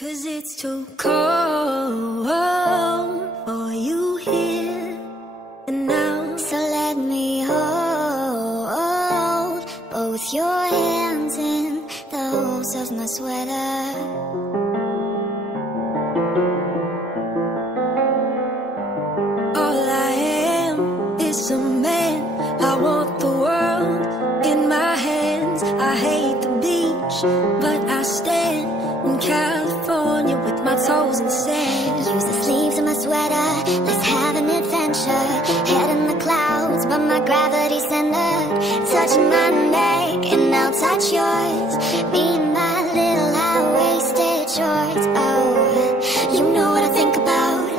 'Cause it's too cold for you here and now. So let me hold both your hands in the holes of my sweater. All I am is a man. I want the world in my hands. I hate the beach, but I stand in California with my toes in the sand. Use the sleeves of my sweater, let's have an adventure. Head in the clouds, but my gravity's centered. Touch my neck and I'll touch yours. Me and my little high-waisted shorts. Oh, you know what I think about,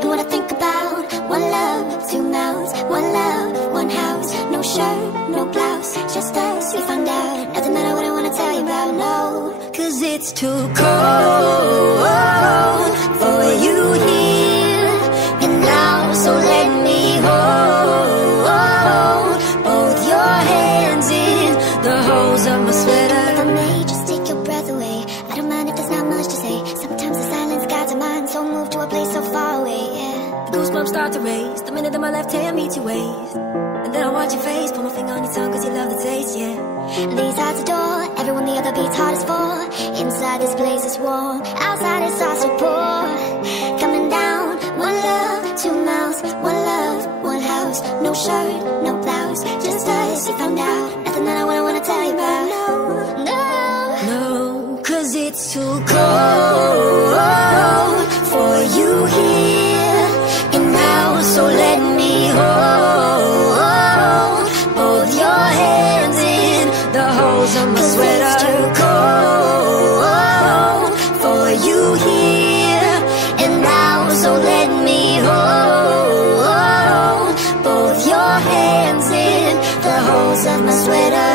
and what I think about. One love, two mouths, one love, one house. No shirt, no blouse, just us, we found out. Nothing that I wouldn't wanna tell you about, no. 'Cause it's too cold for you here and now. So let me hold both your hands in the holes of my sweater. If I may just take your breath away, I don't mind if there's not much to say. Sometimes the silence guides our mind, so moved to a place so far away, yeah. The goosebumps start to raise the minute that my left hand meets your waist. And then I watch your face, put my finger on your tongue 'cause you love the taste, yeah. These hearts adore everyone the other beats heart is for. Inside this place is warm, outside it's also poor. Coming down, one love, two mouths, one love, one house. No shirt, no blouse, just us, you found out. Nothing that I wouldn't wanna tell you about, no, no. No, 'cause it's too cold for you here and now. So let me hold both your hands in the holes of my sweater. It's too cold for you here and now. So let me hold both your hands in the holes of my sweater.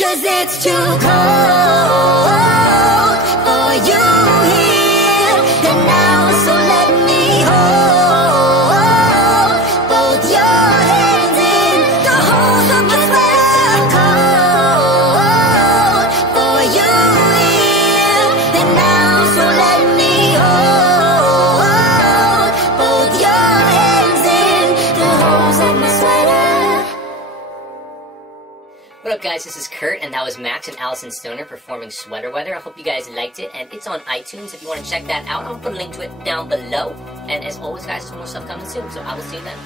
Cause it's too cold for you here and now. So let me hold both your hands in the holes of my sweater. Cold for you here and now. So let me hold both your hands in the holes of my sweater. What up, guys? This is Kurt, and that was Max and Allison Stoner performing Sweater Weather. I hope you guys liked it, and it's on iTunes if you want to check that out. I'll put a link to it down below. And as always, guys, there's more stuff coming soon, so I will see you then.